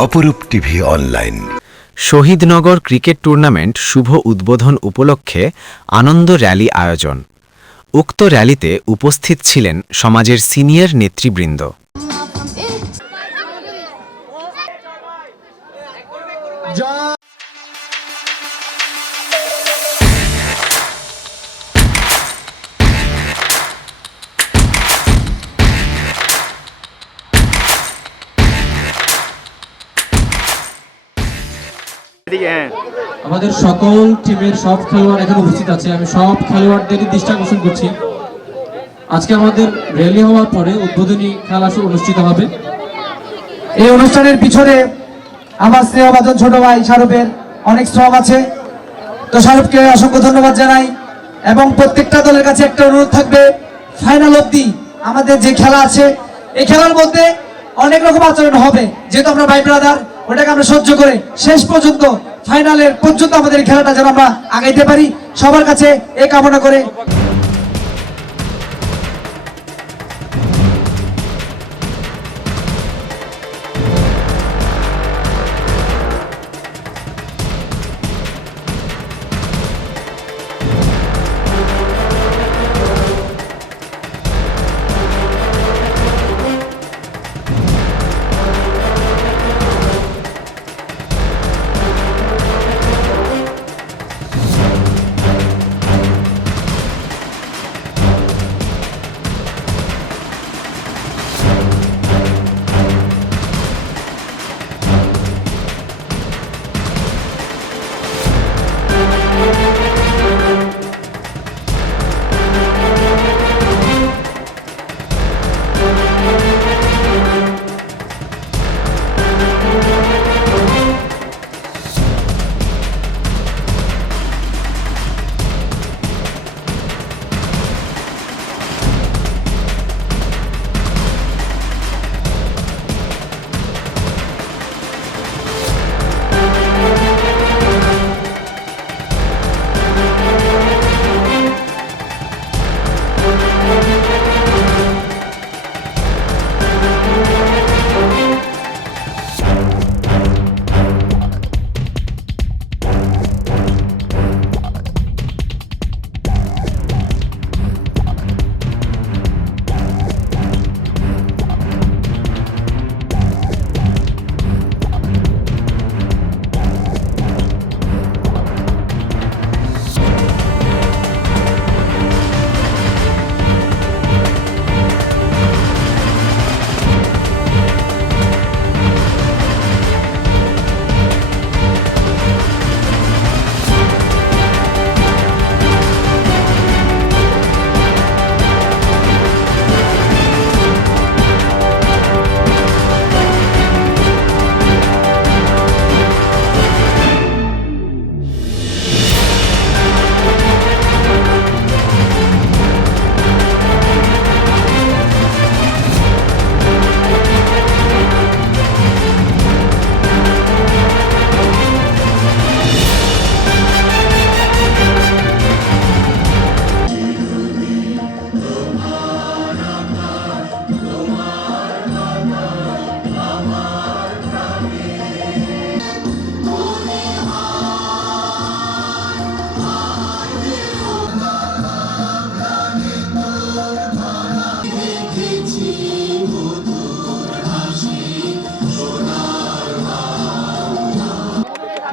অপরূপ TV online. Shahidnagar cricket tournament শুভ উদ্বোধন উপলক্ষে আনন্দ র্যালি আয়োজন। উক্ত র্যালিতে উপস্থিত ছিলেন সমাজের সিনিয়র নেতৃবৃন্দ। আমাদের সকল টিমের সব খেলোয়াড় এখানে উপস্থিত আছে। আমি সব খেলোয়াড়দেরই দৃষ্টি আকর্ষণ করছি। আজকে আমাদের র্যালি হওয়ার পরে উদ্বোধনী খেলা অনুষ্ঠিত হবে। এই অনুষ্ঠানের পিছনে আমার স্নেহভাজন ছোট ভাই শাহরুখের অনেক শ্রম আছে। তো শাহরুখকে অসংখ্য ধন্যবাদ জানাই এবং প্রত্যেকটা দলের কাছে একটা অনুরোধ থাকবে, ফাইনাল অবধি আমাদের যে খেলা আছে এই খেলার মধ্যে অনেক রকম আচরণ হবে, যেহেতু আমরা ভাই ব্রাদার, ওটাকে আমরা সহ্য করে শেষ পর্যন্ত ফাইনালের পর্যন্ত আমাদের খেলাটা যেন আমরা আগাইতে পারি, সবার কাছে এই কামনা করে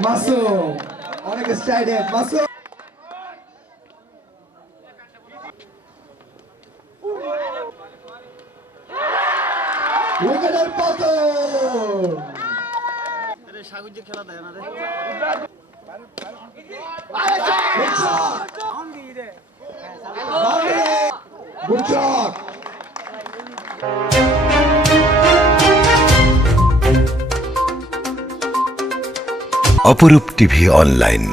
মাসুম অনেক স্টাইডেড। মাসুম উইকেটের পতন। সাগুজ্জে খেলা দেয় না রে। Good shot. অপরূপ টিভি অনলাইন।